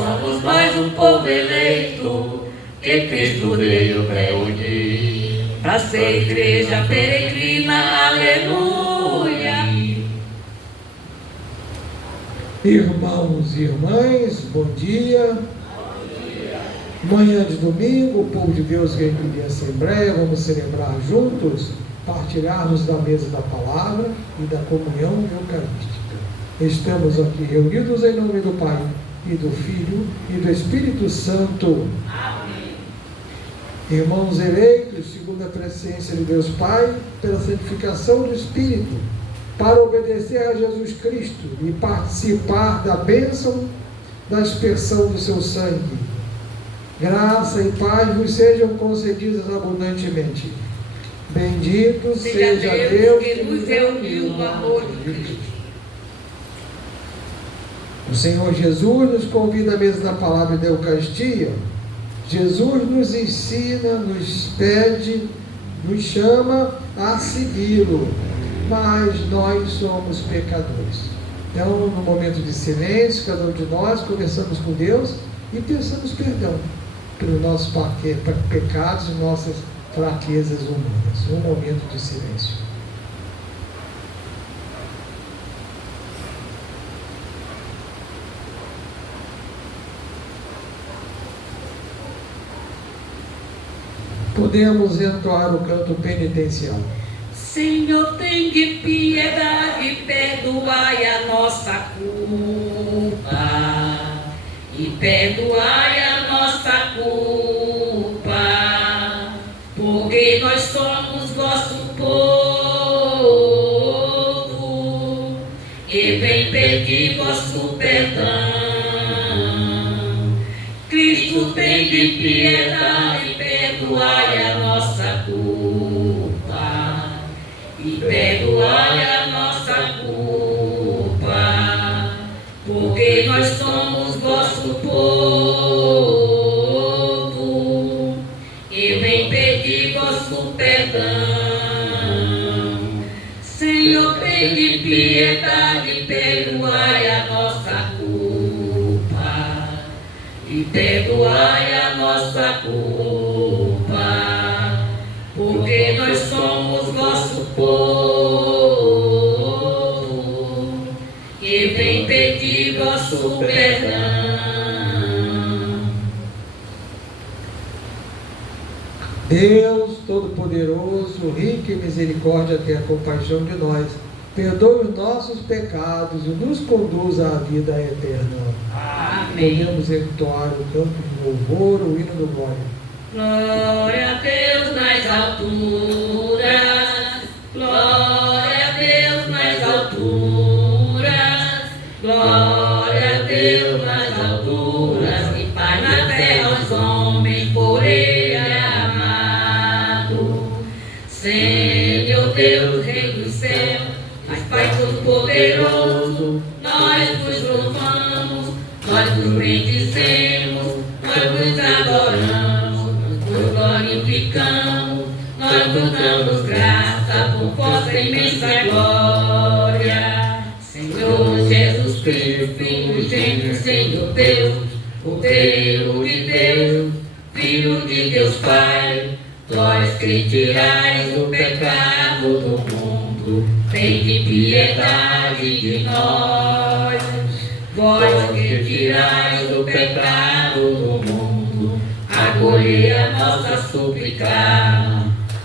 somos nós um povo eleito, que Cristo veio reunir, para ser igreja peregrina, aleluia. Irmãos e irmãs, bom dia. Manhã de domingo, o povo de Deus reunido em assembleia, vamos celebrar juntos, partilharmos da mesa da palavra e da comunhão eucarística. Estamos aqui reunidos em nome do Pai, e do Filho, e do Espírito Santo. Amém. Irmãos eleitos, segundo a presciência de Deus Pai, pela santificação do Espírito, para obedecer a Jesus Cristo e participar da bênção da aspersão do seu sangue. Graça e paz vos sejam concedidas abundantemente. Bendito seja Deus que nos reuniu no amor de Cristo. O Senhor Jesus nos convida à mesa da palavra e da Eucaristia. Jesus nos ensina, nos pede, nos chama a segui-lo, mas nós somos pecadores. Então, no momento de silêncio, cada um de nós conversamos com Deus e peçamos perdão pelos nossos pecados e nossas fraquezas humanas. Um momento de silêncio. Podemos entoar o canto penitencial. Senhor, tem de piedade, perdoai a nossa culpa, e perdoai a nossa culpa, porque nós somos vosso povo, e vem pedir vosso perdão. Cristo, tem de piedade, perdoai a nossa culpa, e perdoai a nossa culpa, porque nós somos vosso povo, e vem pedir vosso perdão. Senhor, tem de piedade, perdoai a nossa culpa, e perdoai a nossa culpa, porque nós somos vosso povo, e vem pedir vosso perdão. Deus Todo-Poderoso, rico em misericórdia, tenha compaixão de nós, perdoe os nossos pecados e nos conduza à vida eterna. Amém. Podemos entoar o canto de louvor, o hino do glória. Glória a Deus nas alturas, glória a Deus nas alturas, glória a Deus nas alturas, e paz na terra aos homens por ele amado. Senhor Deus, Rei do céu, mas Pai Todo-Poderoso, nós vos louvamos, nós vos bendizemos, nós vos adoramos, nos glorificamos, nós vos damos graça por vossa imensa glória. Senhor Jesus Cristo, Filho gente, Senhor Deus, Cordeiro de Deus, Filho de Deus Pai, vós que tirais o pecado do mundo, tende piedade de nós. Vós que tirais o pecado do mundo, acolhei a nossa súplica.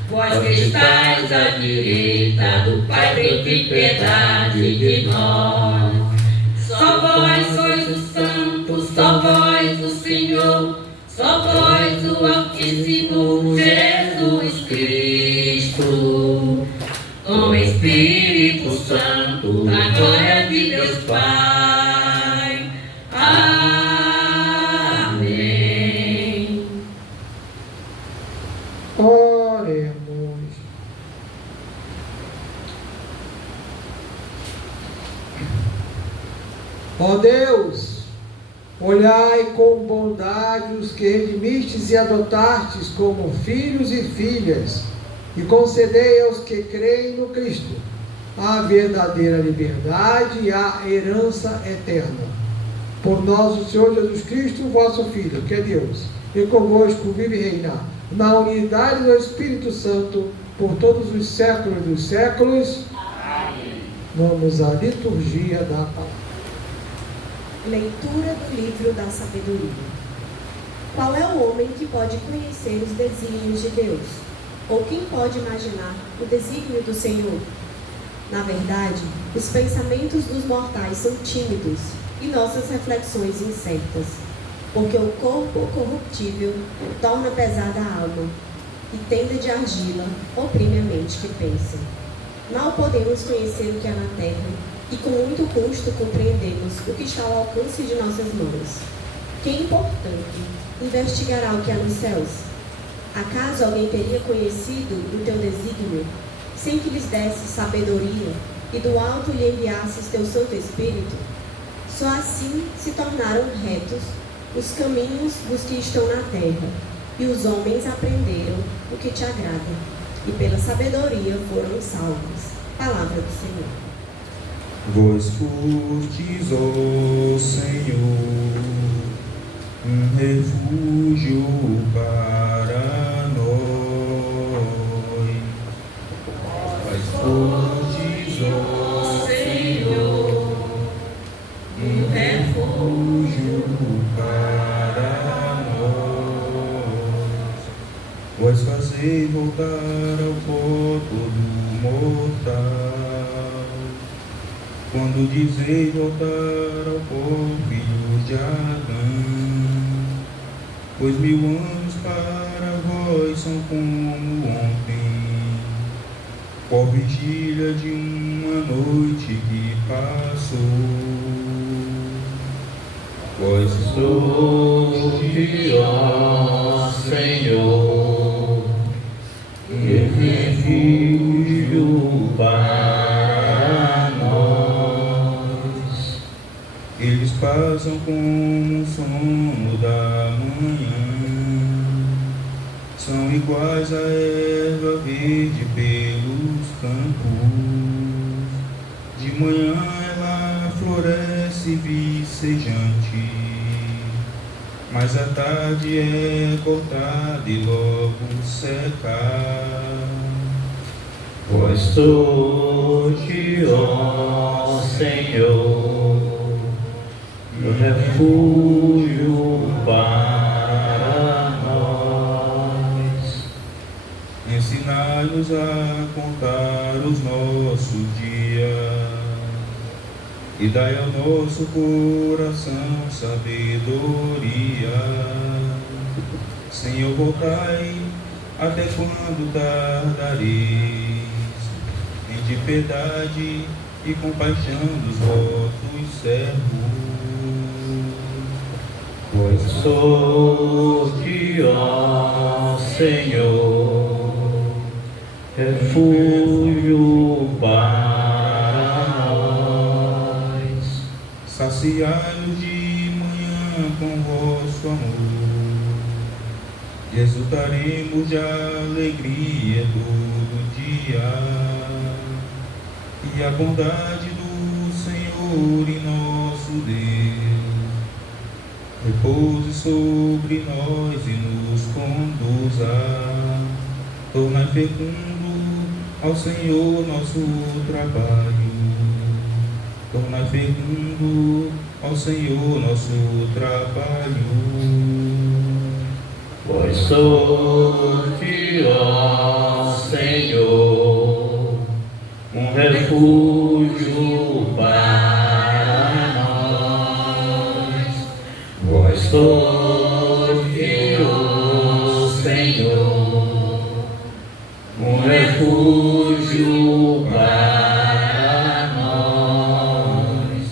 Vós que estáis à direita do Pai, tende piedade de nós. Só vós sois o Santo, só vós o Senhor, só vós o Altíssimo Jesus Cristo, com o Espírito Santo, na glória de Deus Pai. Amém. Oremos. Ó Deus, olhai com bondade os que redimistes e adotastes como filhos e filhas, e concedei aos que creem no Cristo a verdadeira liberdade e a herança eterna. por nosso Senhor Jesus Cristo, vosso Filho, que é Deus, e convosco vive e reina, na unidade do Espírito Santo, por todos os séculos dos séculos. Amém. Vamos à liturgia da palavra. Leitura do livro da sabedoria. Qual é o homem que pode conhecer os desígnios de Deus? Ou quem pode imaginar o desígnio do Senhor? Na verdade, os pensamentos dos mortais são tímidos e nossas reflexões incertas, porque o corpo corruptível torna pesada a alma e tenda de argila oprime a mente que pensa. Mal podemos conhecer o que há na terra e com muito custo compreendemos o que está ao alcance de nossas mãos. Quem, portanto, investigará o que há nos céus? Acaso alguém teria conhecido o teu desígnio, sem que lhes desse sabedoria e do alto lhe enviasses teu Santo Espírito? Só assim se tornaram retos os caminhos dos que estão na terra, e os homens aprenderam o que te agrada, e pela sabedoria foram salvos. Palavra do Senhor. Vós fostes, ó Senhor, um refúgio para nós. Vós fostes, ó Senhor, um refúgio para nós. Vós fazeis voltar ao pó todo mortal. Quando dizeis voltar ao pó, filhos de Adão, pois 1000 anos para vós são como ontem, qual vigília de uma noite que passou. Vós sois, ó Senhor, um refúgio para nós. Eles passam como um sono da manhã, são iguais à erva verde pelos campos. De manhã ela floresce vicejante, mas à tarde é cortada e logo seca. Vós sois, ó Senhor, um refúgio para nós. Ensinai-nos a contar os nossos dias e dai ao nosso coração sabedoria. Senhor, voltai, até quando tardareis? Tende piedade e compaixão dos vossos servos. Pois sois, ó Senhor, refúgio para nós. Saciai-nos de manhã com vosso amor, e exultaremos de alegria todo dia. E a bondade do Senhor e nosso Deus repouse sobre nós e nos conduza. Tornai fecundo ao Senhor nosso trabalho. Tornai fecundo ao Senhor nosso trabalho. Vós sois, ó Senhor, um refúgio para nós. Vós sois, ó Senhor, um refúgio para nós.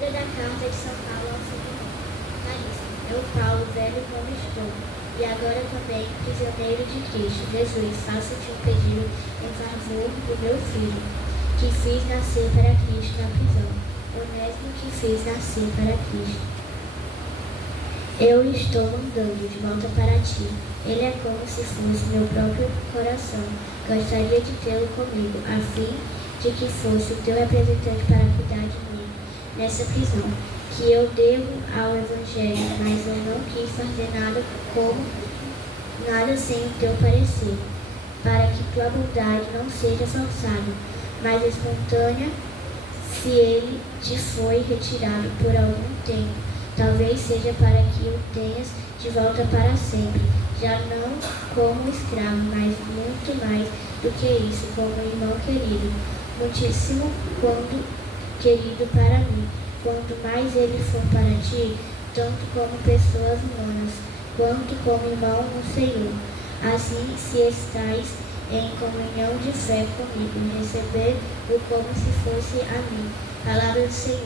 Leitura da carta de São Paulo aos Filipenses. Eu, Paulo, velho como estou, e agora também prisioneiro de Cristo Jesus, faço-te um pedido em favor do meu filho, que fiz nascer para Cristo na prisão, o mesmo que fiz nascer para Cristo. Eu estou mandando de volta para ti. Ele é como se fosse meu próprio coração. Gostaria de tê-lo comigo, a fim de que fosse o teu representante para cuidar de mim nessa prisão. que eu devo ao Evangelho, mas eu não quis fazer nada sem o teu parecer, para que tua bondade não seja forçada, mas espontânea, se ele te foi retirado por algum tempo. Talvez seja para que o tenhas de volta para sempre, já não como escravo, mas muito mais do que isso, como irmão querido, muitíssimo quando querido para mim. Quanto mais ele for para ti, tanto como pessoas humanas, quanto como irmão no Senhor. Assim, se estais em comunhão de fé comigo, receber-o como se fosse a mim. Palavra do Senhor.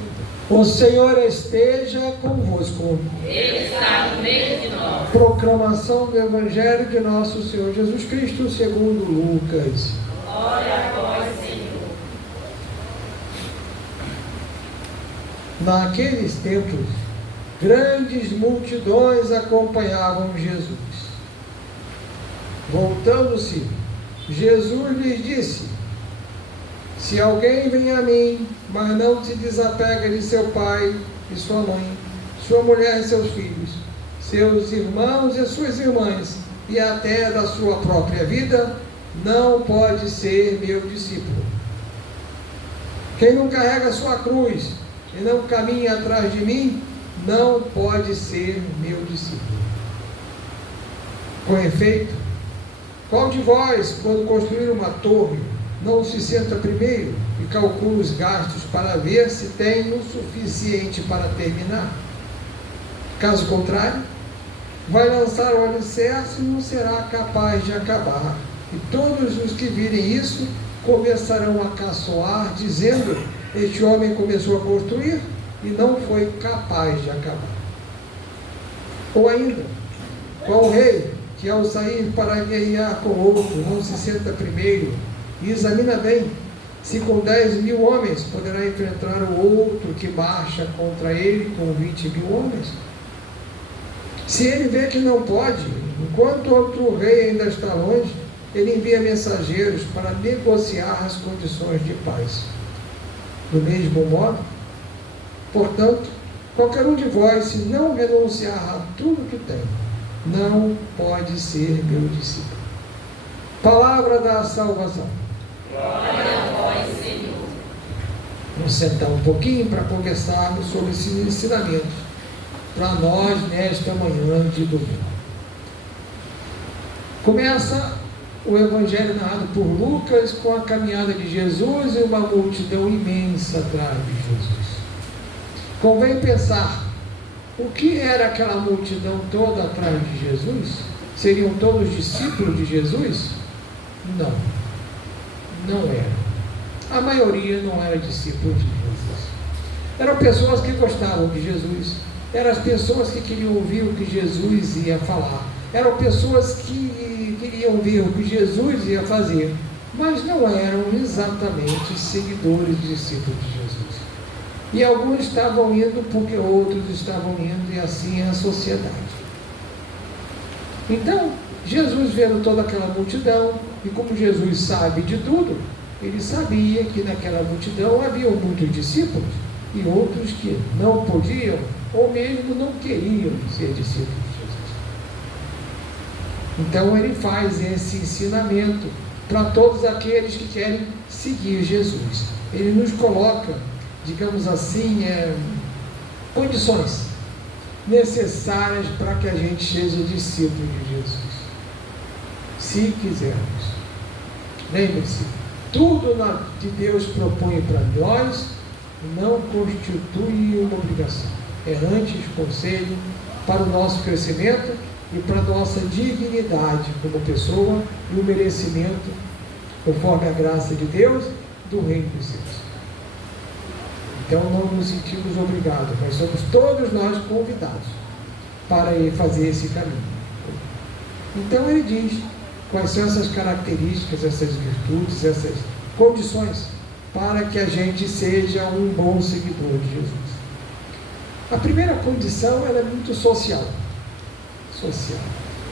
O Senhor esteja convosco. Ele está no meio de nós. Proclamação do Evangelho de nosso Senhor Jesus Cristo segundo Lucas. Glória a vós, Senhor. Naqueles tempos, grandes multidões acompanhavam Jesus. Voltando-se, Jesus lhes disse: se alguém vem a mim, mas não se desapega de seu pai e sua mãe, sua mulher e seus filhos, seus irmãos e suas irmãs, e até da sua própria vida, não pode ser meu discípulo. Quem não carrega sua cruz e não caminha atrás de mim, não pode ser meu discípulo. Com efeito, qual de vós, quando construir uma torre, não se senta primeiro e calcula os gastos para ver se tem o suficiente para terminar? Caso contrário, vai lançar o alicerce e não será capaz de acabar. E todos os que virem isso começarão a caçoar, dizendo: este homem começou a construir e não foi capaz de acabar. Ou ainda, qual rei que ao sair para guerrear com outro não se senta primeiro e examina bem se com 10.000 homens poderá enfrentar o outro que marcha contra ele com 20.000 homens? Se ele vê que não pode, enquanto outro rei ainda está longe, ele envia mensageiros para negociar as condições de paz. Do mesmo modo, portanto, qualquer um de vós, se não renunciar a tudo que tem, não pode ser meu discípulo. Palavra da salvação. Glória a vós, Senhor. Vamos sentar um pouquinho para conversarmos sobre esses ensinamentos para nós nesta manhã de domingo. Começa o Evangelho narrado por Lucas com a caminhada de Jesus e uma multidão imensa atrás de Jesus. Convém pensar, o que era aquela multidão toda atrás de Jesus? Seriam todos discípulos de Jesus? Não, não era. A maioria não era discípulo de Jesus. Eram pessoas que gostavam de Jesus, eram as pessoas que queriam ouvir o que Jesus ia falar, eram pessoas que queriam ver o que Jesus ia fazer, mas não eram exatamente seguidores, discípulos de Jesus. E alguns estavam indo porque outros estavam indo, e assim é a sociedade. Então, Jesus vendo toda aquela multidão, e como Jesus sabe de tudo, ele sabia que naquela multidão havia muitos discípulos e outros que não podiam ou mesmo não queriam ser discípulos de Jesus. Então ele faz esse ensinamento para todos aqueles que querem seguir Jesus. Ele nos coloca, digamos assim, condições necessárias para que a gente seja discípulo de Jesus, se quisermos. Lembre-se, tudo que Deus propõe para nós não constitui uma obrigação, é antes conselho para o nosso crescimento e para a nossa dignidade como pessoa e o merecimento, conforme a graça de Deus, do reino dos céus. Então não nos sentimos obrigados, mas somos todos nós convidados para fazer esse caminho. Então ele diz quais são essas características, essas virtudes, essas condições para que a gente seja um bom seguidor de Jesus. A primeira condição ela é muito social.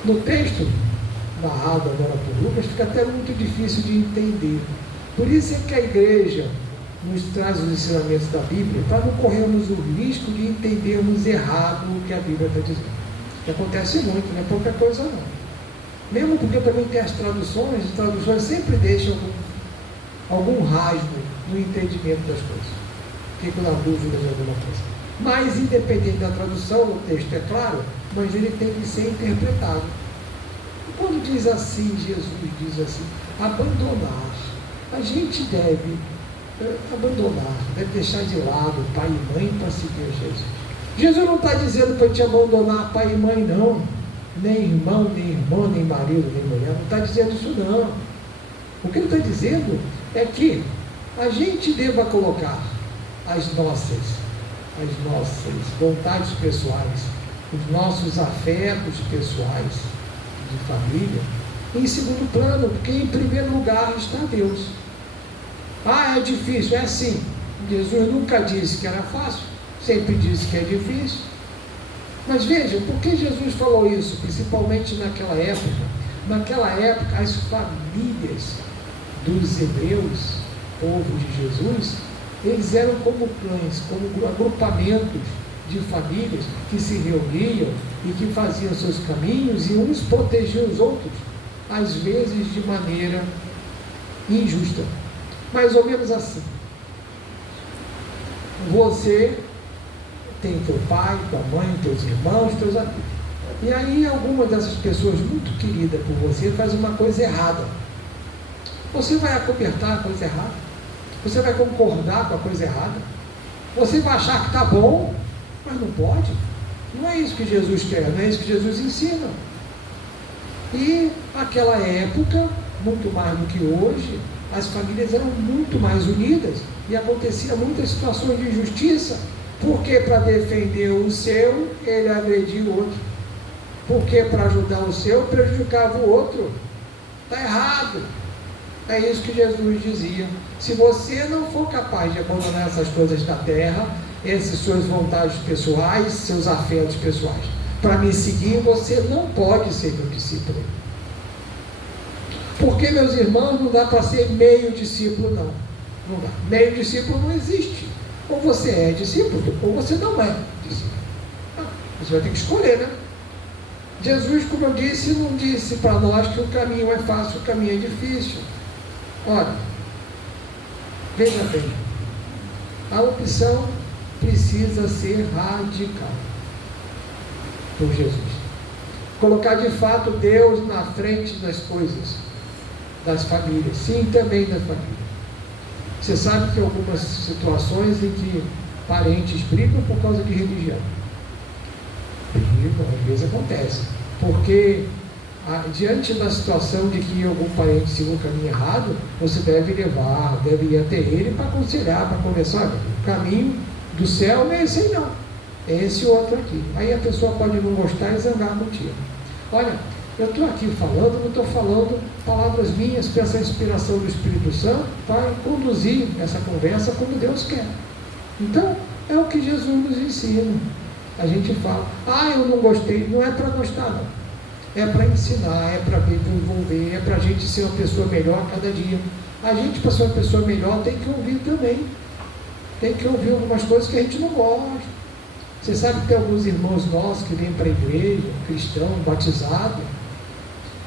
No texto narrado agora por Lucas fica até muito difícil de entender. Por isso é que a igreja nos traz os ensinamentos da Bíblia para não corrermos o risco de entendermos errado o que a Bíblia está dizendo. Que acontece muito, não é pouca coisa não. Mesmo porque também tem as traduções sempre deixam algum rasgo no entendimento das coisas. Fico na dúvida de alguma coisa. Mas, independente da tradução, o texto é claro, mas ele tem que ser interpretado. E quando diz assim, Jesus diz assim, abandonar. A gente deve abandonar, deve deixar de lado pai e mãe para seguir Jesus. Jesus não está dizendo para te abandonar pai e mãe, não. Nem irmão, nem irmã, nem marido, nem mulher. Não está dizendo isso, não. O que ele está dizendo é que a gente deva colocar as nossas vontades pessoais, os nossos afetos pessoais de família em segundo plano, porque em primeiro lugar está Deus. Ah, é difícil, é assim. Jesus nunca disse que era fácil, sempre disse que é difícil. Mas vejam, por que Jesus falou isso, principalmente naquela época? Naquela época, as famílias dos hebreus, povo de Jesus, eles eram como clãs, como agrupamentos de famílias que se reuniam e que faziam seus caminhos e uns protegiam os outros, às vezes de maneira injusta. Mais ou menos assim. Você tem teu pai, tua mãe, teus irmãos, teus amigos. E aí alguma dessas pessoas muito queridas por você faz uma coisa errada. Você vai acobertar a coisa errada? Você vai concordar com a coisa errada? Você vai achar que está bom, mas não pode? Não é isso que Jesus quer, não é isso que Jesus ensina. E naquela época, muito mais do que hoje, as famílias eram muito mais unidas e acontecia muitas situações de injustiça, porque para defender o seu, ele agredia o outro, porque para ajudar o seu, prejudicava o outro. Está errado. É isso que Jesus dizia. Se você não for capaz de abandonar essas coisas da terra, essas suas vontades pessoais, seus afetos pessoais, para me seguir, você não pode ser meu discípulo. Porque, meus irmãos, não dá para ser meio discípulo, não. Não dá. Meio discípulo não existe. Ou você é discípulo, ou você não é discípulo. Você vai ter que escolher, né? Jesus, como eu disse, não disse para nós que o caminho é fácil, o caminho é difícil. Olha, veja bem, a opção precisa ser radical por Jesus. Colocar de fato Deus na frente das coisas, das famílias, sim, também das famílias. Você sabe que algumas situações em que parentes brigam por causa de religião. Brigam, às vezes acontece, porque diante da situação de que algum parente seguiu o caminho errado, você deve levar, deve ir até ele para aconselhar, para conversar. Olha, o caminho do céu não é esse aí não, é esse outro aqui. Aí a pessoa pode não gostar e zangar contigo. Olha, eu estou aqui falando, não estou falando palavras minhas, com essa inspiração do Espírito Santo para conduzir essa conversa como Deus quer. Então, é o que Jesus nos ensina. A gente fala, eu não gostei, não é para gostar não. É para ensinar, é para desenvolver, é para a gente ser uma pessoa melhor a cada dia. A gente, para ser uma pessoa melhor, tem que ouvir também. Tem que ouvir algumas coisas que a gente não gosta. Você sabe que tem alguns irmãos nossos que vêm para a igreja, cristão, batizado,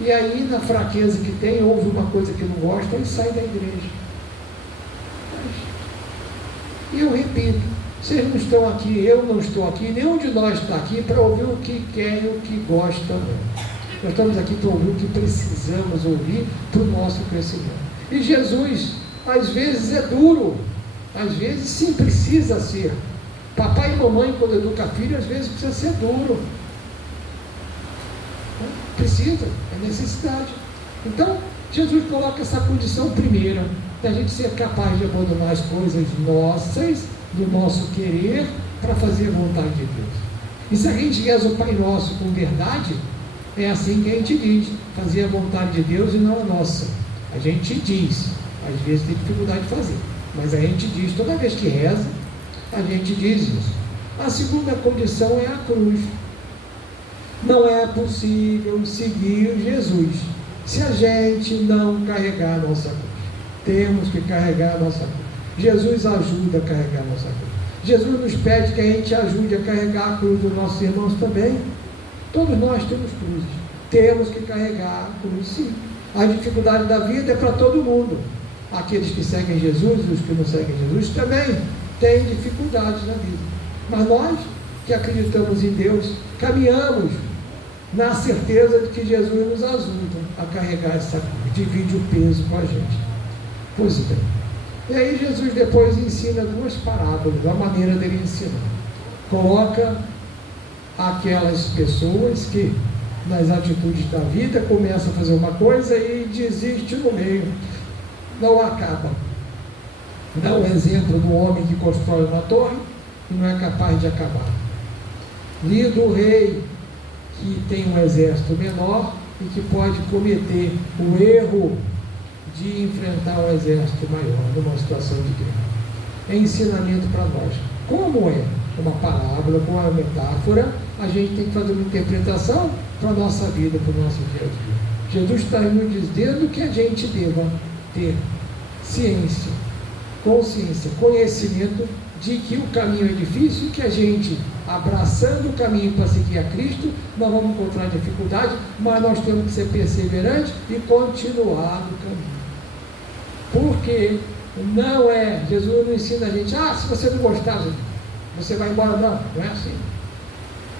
e aí, na fraqueza que tem, ouve uma coisa que não gosta e sai da igreja. E eu repito, vocês não estão aqui, eu não estou aqui, nenhum de nós está aqui para ouvir o que quer e o que gosta, não. Nós estamos aqui para ouvir o que precisamos ouvir para o nosso crescimento. E Jesus, às vezes é duro, às vezes sim precisa ser. Papai e mamãe, quando educa filho, às vezes precisa ser duro. Precisa, é necessidade. Então, Jesus coloca essa condição primeira, da gente ser capaz de abandonar as coisas nossas, do nosso querer, para fazer a vontade de Deus. E se a gente reza o Pai Nosso com verdade, é assim que a gente diz, fazer a vontade de Deus e não a nossa. A gente diz, às vezes tem dificuldade de fazer, mas a gente diz, toda vez que reza, a gente diz isso. A segunda condição é a cruz. Não é possível seguir Jesus se a gente não carregar a nossa cruz. Temos que carregar a nossa cruz. Jesus ajuda a carregar a nossa cruz. Jesus nos pede que a gente ajude a carregar a cruz dos nossos irmãos também. Todos nós temos cruzes. Temos que carregar a cruz, sim. A dificuldade da vida é para todo mundo. Aqueles que seguem Jesus e os que não seguem Jesus também têm dificuldades na vida. Mas nós, que acreditamos em Deus, caminhamos na certeza de que Jesus nos ajuda a carregar essa cruz, divide o peso com a gente. Pois bem. E aí Jesus depois ensina duas parábolas, a maneira dele ensinar. Coloca aquelas pessoas que, nas atitudes da vida, começam a fazer uma coisa e desiste no meio, não acaba. Dá um exemplo do homem que constrói uma torre e não é capaz de acabar. E do rei que tem um exército menor e que pode cometer o erro de enfrentar um exército maior numa situação de guerra. É ensinamento para nós. Como é uma parábola, como é uma metáfora, a gente tem que fazer uma interpretação para a nossa vida, para o nosso dia a dia. Jesus está nos dizendo que a gente deva ter ciência, consciência, conhecimento de que o caminho é difícil, que a gente, abraçando o caminho para seguir a Cristo, nós vamos encontrar dificuldade, mas nós temos que ser perseverantes e continuar no caminho. Porque não é, Jesus não ensina a gente, se você não gostar, você vai embora. Não, não é assim.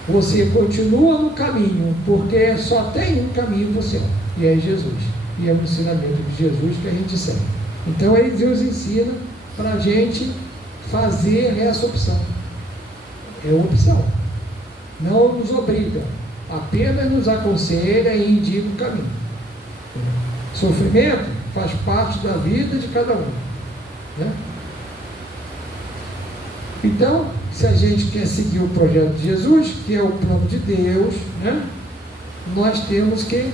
Você continua no caminho, porque só tem um caminho para o céu, e é Jesus. E é o ensinamento de Jesus que a gente segue. Então, aí Deus ensina para a gente fazer essa opção. É opção. Não nos obriga, apenas nos aconselha e indica o caminho. Sofrimento faz parte da vida de cada um, né? Então, se a gente quer seguir o projeto de Jesus, que é o plano de Deus, né, nós temos que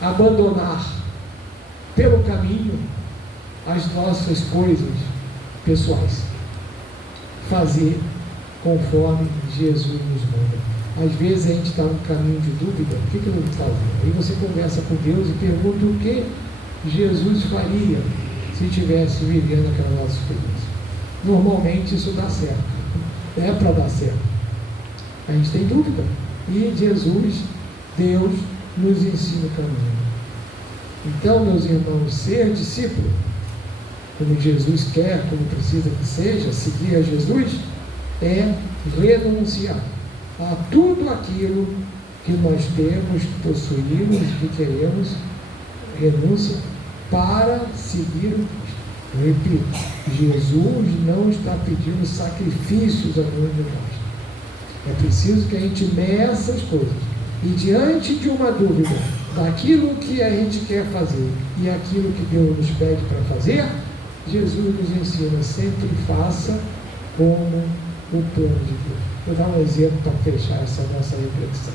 abandonar pelo caminho as nossas coisas pessoais, fazer conforme Jesus nos manda. Às vezes a gente está num caminho de dúvida, o que eu vou fazer? Aí você conversa com Deus e pergunta o que Jesus faria se estivesse vivendo aquela nossa experiência. Normalmente isso dá certo, é para dar certo. A gente tem dúvida e Jesus, Deus, nos ensina o caminho. Então, meus irmãos, ser discípulo, como Jesus quer, como precisa que seja, seguir a Jesus, é renunciar a tudo aquilo que nós temos, possuímos, que queremos, renúncia para seguir o Cristo. Eu repito, Jesus não está pedindo sacrifícios a nenhum de nós. É preciso que a gente meça as coisas. E diante de uma dúvida daquilo que a gente quer fazer e aquilo que Deus nos pede para fazer, Jesus nos ensina, sempre faça como o plano de Deus. Vou dar um exemplo para fechar essa nossa reflexão.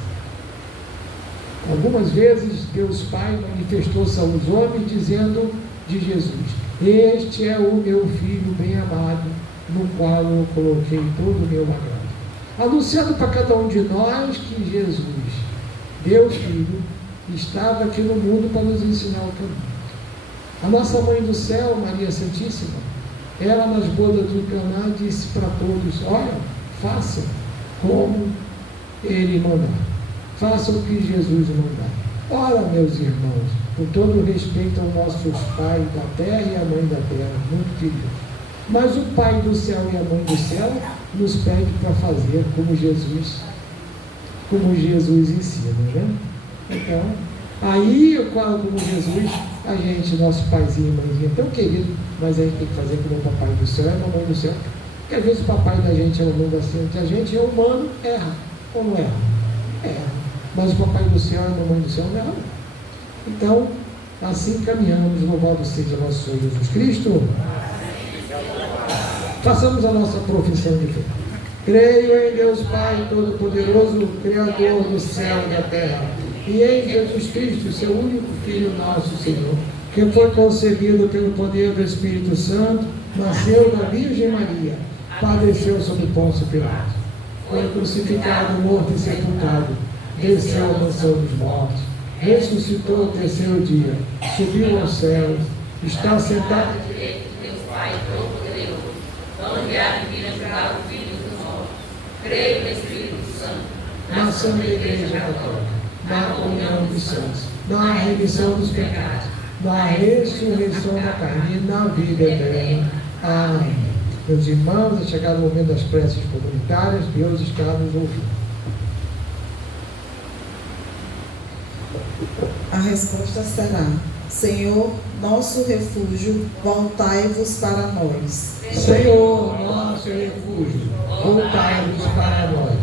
Algumas vezes Deus Pai manifestou-se aos homens dizendo de Jesus: este é o meu filho bem amado, no qual eu coloquei todo o meu agrado. Anunciando para cada um de nós que Jesus, Deus Filho, estava aqui no mundo para nos ensinar o caminho. A nossa Mãe do Céu, Maria Santíssima, ela nas bodas do Caná disse para todos: olha, façam como Ele mandar, façam o que Jesus mandar. Ora, meus irmãos, com todo respeito aos nossos pais da terra e a mãe da terra, muito queridos, mas o Pai do céu e a mãe do céu nos pede para fazer como Jesus ensina, né? Então, aí eu falo como Jesus, a gente, nosso paizinho e mãezinha tão querido, mas a gente tem que fazer como o papai do céu e a mamãe do céu, porque às vezes o papai da gente é humano assim, a gente é humano, erra, ou não erra? Erra. Mas o papai do céu e a mamãe do céu não erram. Então, assim caminhamos, louvado seja nosso Senhor Jesus Cristo. Façamos a nossa profissão de fé. Creio em Deus Pai Todo-Poderoso, Criador do céu e da terra, e em Jesus Cristo, seu único Filho, nosso Senhor, que foi concebido pelo poder do Espírito Santo, nasceu da Virgem Maria, padeceu sob Pôncio Pilatos, foi crucificado, morto e sepultado, desceu à mansão dos mortos, ressuscitou ao terceiro dia, subiu aos céus, está sentado à direita de Deus Pai Todo-Poderoso. creio no Espírito Santo, na Santa Igreja Católica, na comunhão dos santos, na remissão dos pecados, na ressurreição da carne e na vida eterna. Amém. Meus irmãos, é chegado o momento das preces comunitárias. Deus está nos ouvindo. A resposta será: Senhor, nosso refúgio, voltai-vos para nós. Senhor, nosso refúgio, voltai-vos para nós.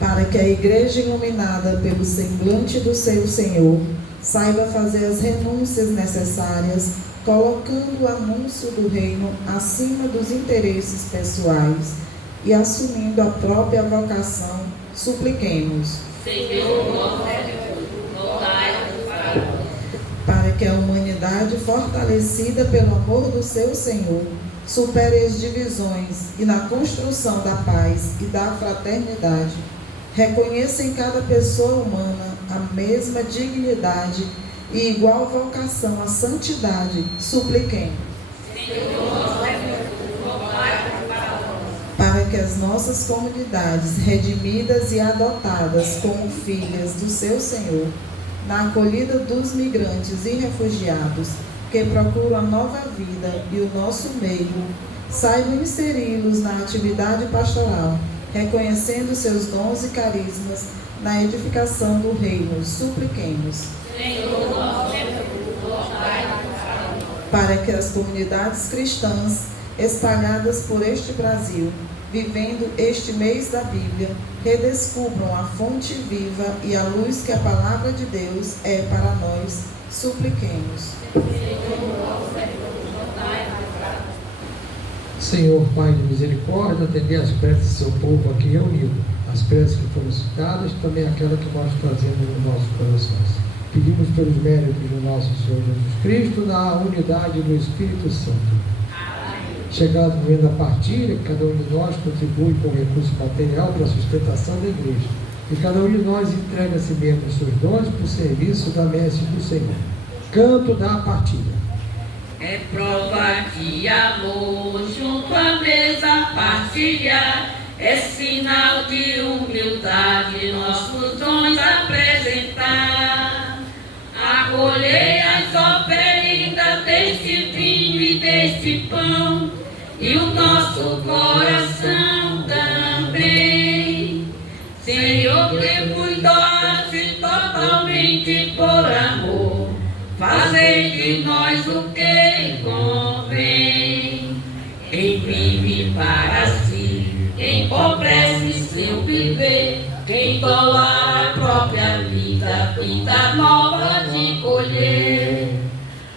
Para que a Igreja, iluminada pelo semblante do seu Senhor, saiba fazer as renúncias necessárias, colocando o anúncio do reino acima dos interesses pessoais e assumindo a própria vocação, supliquemos. Senhor, nosso refúgio, voltai-vos para nós. Para que a humanidade, fortalecida pelo amor do seu Senhor, supere as divisões e na construção da paz e da fraternidade, reconheça em cada pessoa humana a mesma dignidade e igual vocação à santidade, supliquemos. Senhor, nosso refúgio, voltai-vos para nós. Para que as nossas comunidades, redimidas e adotadas como filhas do seu Senhor, na acolhida dos migrantes e refugiados que procuram a nova vida e o nosso meio, saibam inseri-los na atividade pastoral, reconhecendo seus dons e carismas na edificação do reino, supliquemos. Senhor, nosso refúgio, voltai-vos para nós. Para que as comunidades cristãs espalhadas por este Brasil, vivendo este mês da Bíblia, redescubram a fonte viva e a luz que a palavra de Deus é para nós, supliquemos. Senhor, Pai de misericórdia, atender as preces do seu povo aqui reunido, as preces que foram citadas, também aquela que nós trazemos nos nossos corações. Pedimos pelos méritos do nosso Senhor Jesus Cristo, na unidade do Espírito Santo. Chegado o momento da partilha, cada um de nós contribui com recurso material para a sustentação da igreja. E cada um de nós entrega a si mesmo os seus dons para o serviço da messe do Senhor. Canto da partilha. É prova de amor, junto à mesa partilhar, é sinal de humildade, nossos dons apresentar. Acolhei as oferendas deste vinho e deste pão, e o nosso coração também. Senhor, que cuidaste totalmente por amor, fazei de nós o que convém. Quem vive para si, quem empobrece seu viver, quem doa a própria vida, vida nova de colher.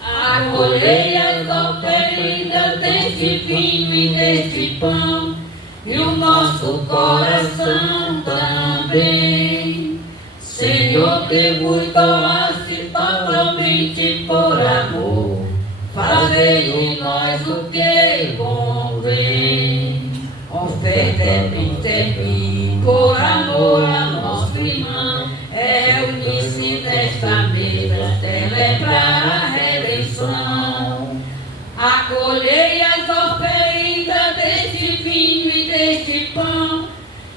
Acolhei as oferendas deste vinho e deste pão, e o nosso coração também. Senhor, que vos doaste totalmente por amor, fazei de nós o que convém. Oferta é bem servir, por amor a nosso irmão, é unir-se nesta mesa, celebrar a redenção. Acolhei as oferendas deste vinho e deste pão,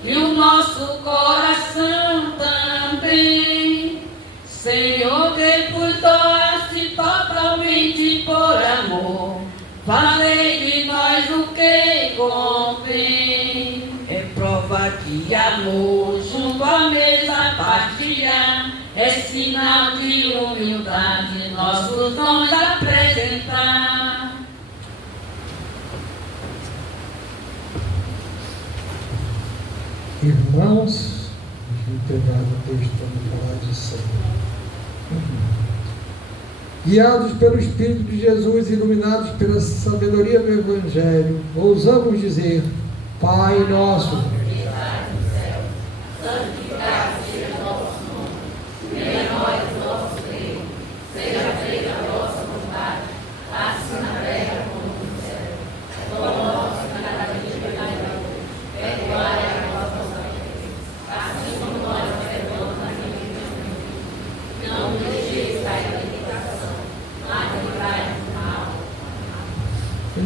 e o nosso coração também. Senhor, que vos doaste totalmente por amor, fazei de nós o que convém. É prova de amor, junto à mesa partilhar, é sinal de humildade, nossos dons apresentar. Irmãos, entregar o texto para falar de Senhor. Guiados pelo Espírito de Jesus, iluminados pela sabedoria do Evangelho, ousamos dizer: Pai nosso,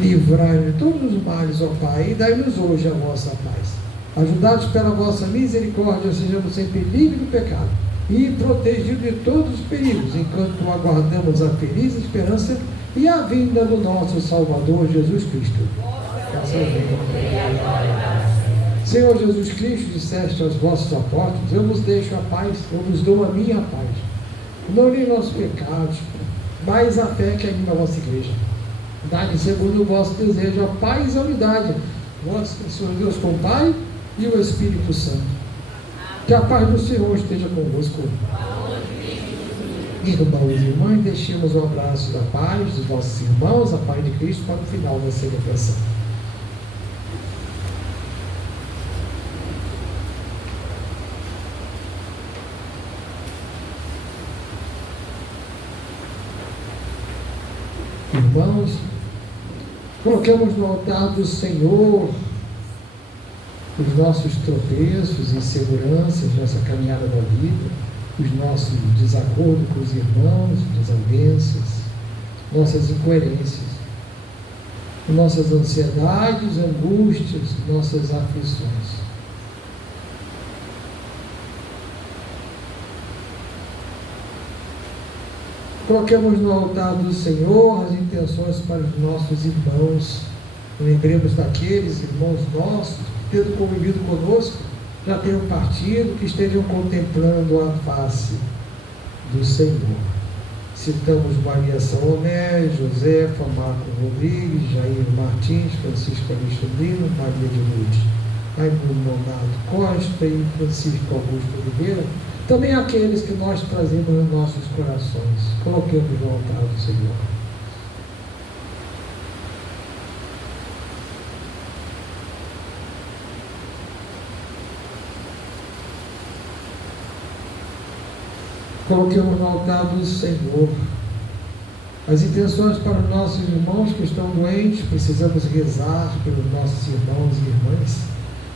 livrai-nos de todos os males, ó Pai, e dai-nos hoje a vossa paz. Ajudados pela vossa misericórdia, sejamos sempre livres do pecado e protegidos de todos os perigos, enquanto aguardamos a feliz esperança e a vinda do nosso Salvador Jesus Cristo. Senhor Jesus Cristo, disseste aos vossos apóstolos: eu vos deixo a paz, eu vos dou a minha paz. Não olhei nossos pecados, mas a fé que anima a vossa igreja. Dá-lhe, segundo o vosso desejo, a paz e a unidade. Vós, Senhor Deus, com o Pai e o Espírito Santo. Que a paz do Senhor esteja convosco. Irmãos e irmãs, deixemos o abraço da paz dos vossos irmãos, a paz de Cristo, para o final da celebração. Irmãos, coloquemos no altar do Senhor os nossos tropeços, inseguranças, nossa caminhada da vida, os nossos desacordos com os irmãos, desavenças, nossas incoerências, nossas ansiedades, angústias, nossas aflições. Coloquemos no altar do Senhor as intenções para os nossos irmãos. Lembremos daqueles irmãos nossos que, tendo convivido conosco, já tenham partido, que estejam contemplando a face do Senhor. Citamos Maria Salomé, Josefa, Marco Rodrigues, Jair Martins, Francisco Alexandrino, Maria de Lourdes, Raimundo Leonardo Costa e Francisco Augusto Oliveira. Também aqueles que nós trazemos nos nossos corações. Coloquemos no altar do Senhor. Coloquemos no altar do Senhor as intenções para os nossos irmãos que estão doentes. Precisamos rezar pelos nossos irmãos e irmãs.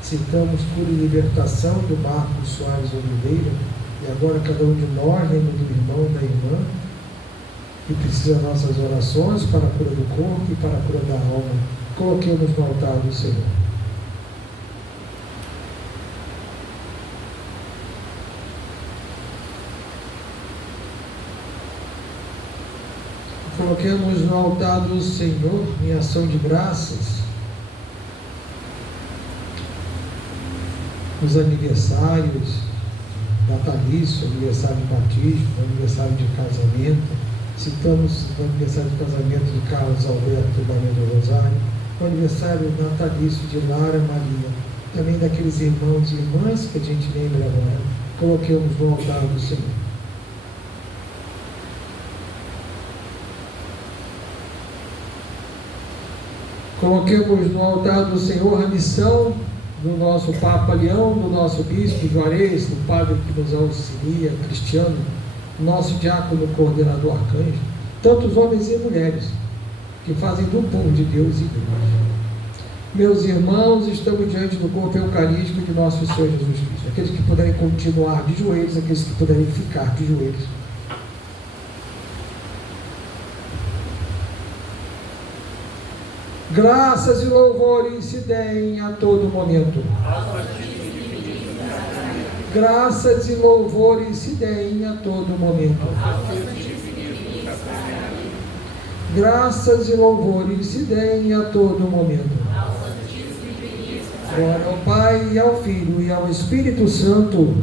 Citamos cura e libertação do Marcos Soares Oliveira. E agora cada um de nós, lembra do irmão, da irmã, que precisa das nossas orações para a cura do corpo e para a cura da alma. Coloquemos no altar do Senhor. Coloquemos no altar do Senhor, em ação de graças, os aniversários natalício, aniversário de batismo, aniversário de casamento. Citamos o aniversário de casamento de Carlos Alberto e Maria do Rosário, o aniversário natalício de Lara Maria, também daqueles irmãos e irmãs que a gente lembra agora. Coloquemos no altar do Senhor. Coloquemos no altar do Senhor a missão do nosso Papa Leão, do nosso Bispo Juarez, do Padre que nos auxilia, Cristiano, nosso diácono coordenador Arcanjo, tantos homens e mulheres que fazem do povo de Deus igreja. Meus irmãos, estamos diante do corpo eucarístico de nosso Senhor Jesus Cristo. Aqueles que puderem continuar de joelhos, aqueles que puderem ficar de joelhos. Graças e louvores se deem a todo momento. Graças e louvores se deem a todo momento. Graças e louvores se deem a todo momento. Glória ao Pai, e ao Filho, e ao Espírito Santo.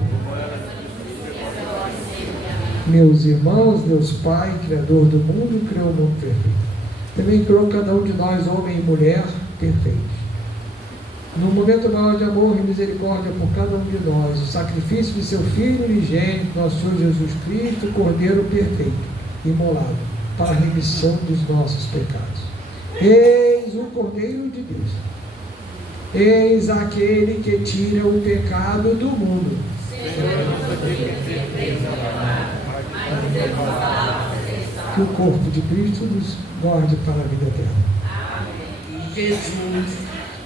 Meus irmãos, Deus Pai, Criador do mundo, criou o mundo perfeito. Também criou cada um de nós, homem e mulher, perfeitos. No momento maior de amor e misericórdia por cada um de nós, o sacrifício de seu Filho unigênito, nosso Senhor Jesus Cristo, Cordeiro perfeito, imolado, para a remissão dos nossos pecados. Eis o Cordeiro de Deus. Eis aquele que tira o pecado do mundo. Que o corpo de Cristo nos guarde para a vida eterna. Amém. Jesus,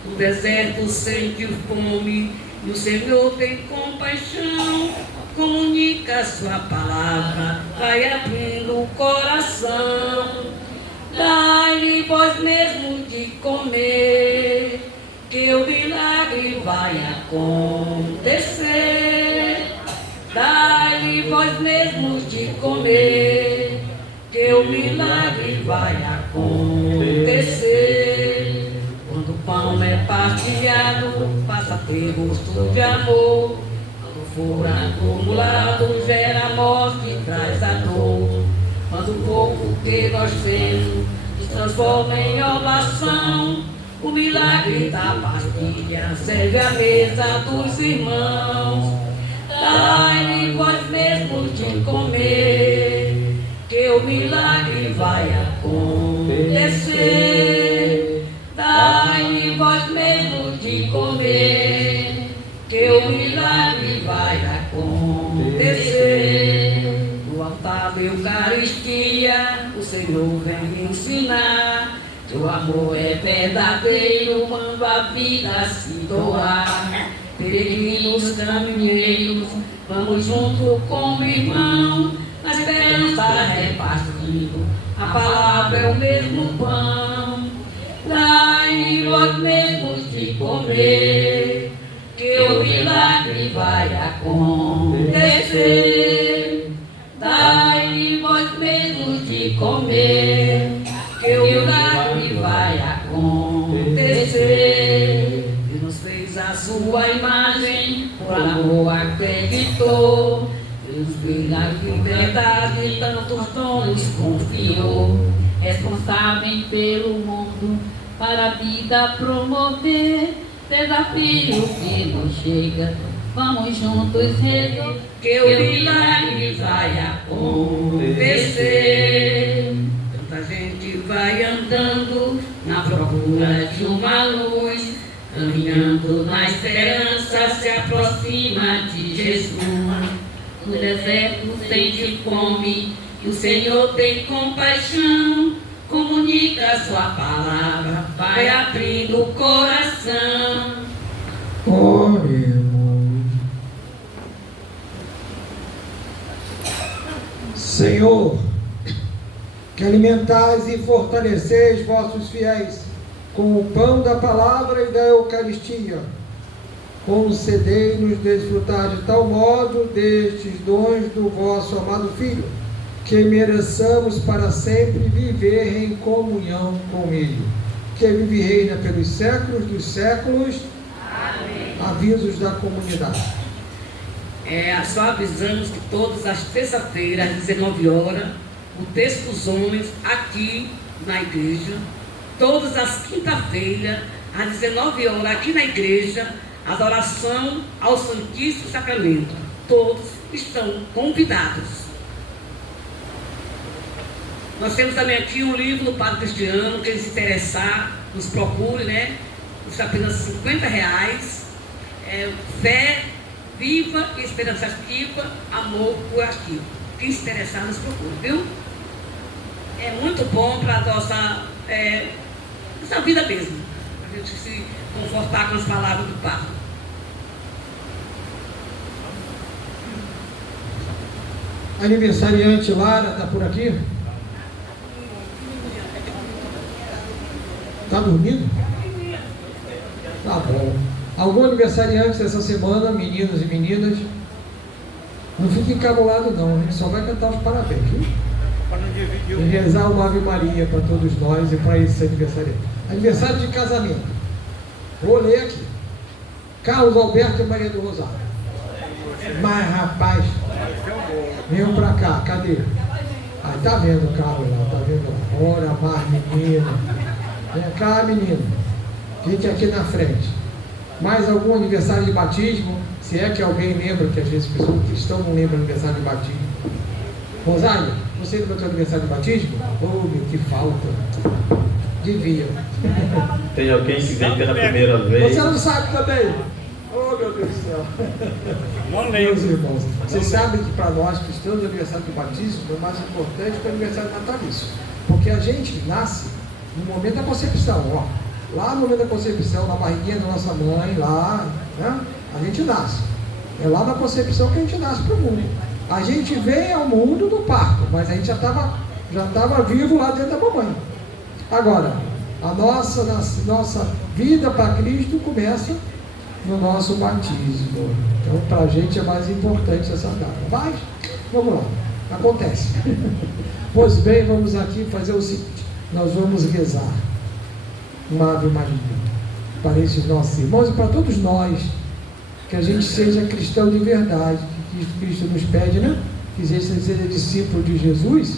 no deserto sentiu fome, e o Senhor tem compaixão. Comunica a sua palavra, vai abrindo o coração. Dai-lhe vós mesmo de comer, que o milagre vai vai acontecer. Dai-lhe vós mesmos de comer, que o milagre vai acontecer. Quando o pão é partilhado, passa a ter gosto de amor. Quando for acumulado, gera morte e traz a dor. Quando o pouco que nós temos se transforma em ovação, o milagre da partilha serve à mesa dos irmãos. Dai-lhe vós mesmos de comer, que o milagre vai acontecer. Dai-lhe vós mesmos de comer, que o milagre vai acontecer. No altar da Eucaristia, o Senhor vem ensinar. Teu amor é verdadeiro, quando a vida se doar. Peregrinos, caminheiros, vamos junto como irmão, na esperança repartindo, a palavra é o mesmo pão. Dai-lhe vós mesmos de comer, que o milagre vai acontecer. Dai-lhe vós mesmos de comer, que o milagre vai acontecer. Ele nos fez a sua imagem, por amor acreditou. Deus veio na liberdade, tantos dons confiou. Responsável pelo mundo, para a vida promover. Desafio que nos chega, vamos juntos resolver, que o milagre vai acontecer. Tanta gente vai andando na procura de uma luz, caminhando na esperança, se aproxima de Jesus. No deserto sente fome e o Senhor tem compaixão. Comunica a sua palavra, vai abrindo o coração. Oremos. Senhor, que alimentais e fortaleceis vossos fiéis com o pão da palavra e da Eucaristia, concedei-nos desfrutar de tal modo destes dons do vosso amado Filho, que mereçamos para sempre viver em comunhão com Ele, que vive e reina pelos séculos dos séculos. Amém. Avisos da comunidade. Só avisamos que todas as terças-feiras, às 19 horas, o texto dos homens aqui na igreja. Todas as quinta-feiras, às 19 horas, aqui na igreja, a oração ao Santíssimo Sacramento. Todos estão convidados. Nós temos também aqui um livro do Padre Cristiano, quem se interessar, nos procure, né? Custa apenas R$50. Fé viva, esperança ativa, amor curativo. Quem se interessar, nos procure, viu? É muito bom para a nossa vida mesmo. A gente se confortar com as palavras do Padre. Aniversariante Lara, está por aqui? Está dormindo? Tá bom. Algum aniversariante dessa semana, meninos e meninas? Não fique encabulado não, a gente só vai cantar os parabéns, viu? E rezar uma Ave Maria para todos nós e para esse aniversariante. Aniversário de casamento. Vou ler aqui. Carlos Alberto e Maria do Rosário. Mas rapaz, venham para cá, cadê? Ah, tá vendo o Carlos lá, tá vendo lá. Ora, mais menina. Vem cá, menino. Fique aqui na frente. Mais algum aniversário de batismo? Se é que alguém lembra, que às vezes pessoas cristãs não lembram aniversário de batismo. Rosário, você lembra do aniversário de batismo? Oh, meu, que falta. Devia. Tem alguém que vem pela primeira vez? Você não sabe também? Oh, meu Deus do céu. Meus irmãos, vocês sabem que para nós cristãos o aniversário de batismo é mais importante que o aniversário natalício. Porque a gente nasce no momento da concepção, ó. Lá no momento da concepção, na barriguinha da nossa mãe, lá, né? A gente nasce. É lá na concepção que a gente nasce para o mundo. A gente vem ao mundo do parto, mas a gente já estava vivo lá dentro da mamãe. Agora, a nossa vida para Cristo começa no nosso batismo. Então, para a gente é mais importante essa data. Mas, vamos lá, acontece. Pois bem, vamos aqui fazer o seguinte: nós vamos rezar uma Ave Maria para esses nossos irmãos e para todos nós, que a gente seja cristão de verdade, que Cristo nos pede, né? Que a gente seja discípulo de Jesus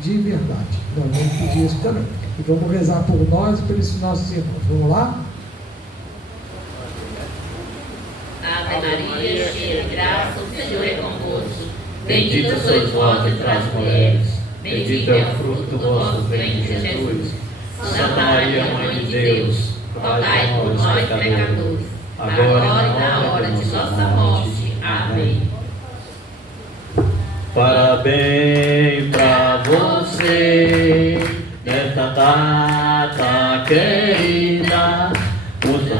de verdade. Nós vamos pedir isso também. E vamos rezar por nós e por esses nossos irmãos. Vamos lá? Ave Maria, cheia de graça, o Senhor é convosco. Bendita sois vós entre as mulheres, bendito é o fruto do vosso ventre, Jesus. Santa Maria, Mãe de Deus, rogai por nós, pecadores, agora e na hora de nossa morte. Amém. Parabéns pra você nesta data querida, muita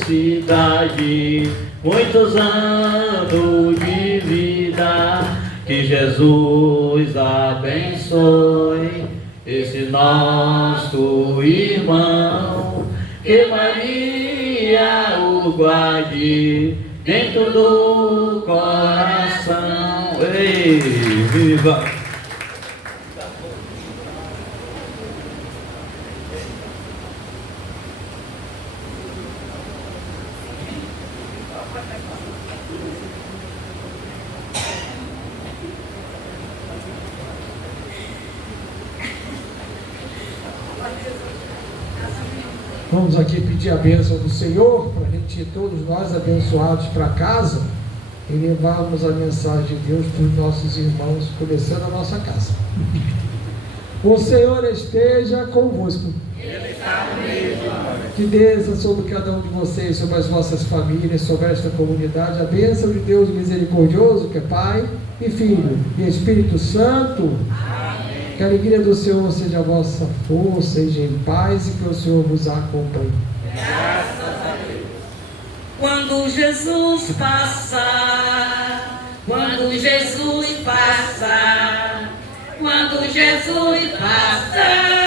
felicidade, muitos anos de vida, que Jesus abençoe esse nosso irmão, que Maria o guarde dentro do coração. Ei, viva! Vamos aqui pedir a bênção do Senhor, para a gente ir todos nós abençoados para casa e levarmos a mensagem de Deus para os nossos irmãos, começando a nossa casa. O Senhor esteja convosco. Que desça sobre cada um de vocês, sobre as vossas famílias, sobre esta comunidade, a bênção de Deus misericordioso, que é Pai e Filho e Espírito Santo. Que a alegria do Senhor seja a vossa força, seja em paz e que o Senhor vos acompanhe. Graças a Deus. Quando Jesus passar, quando Jesus passar, quando Jesus passar.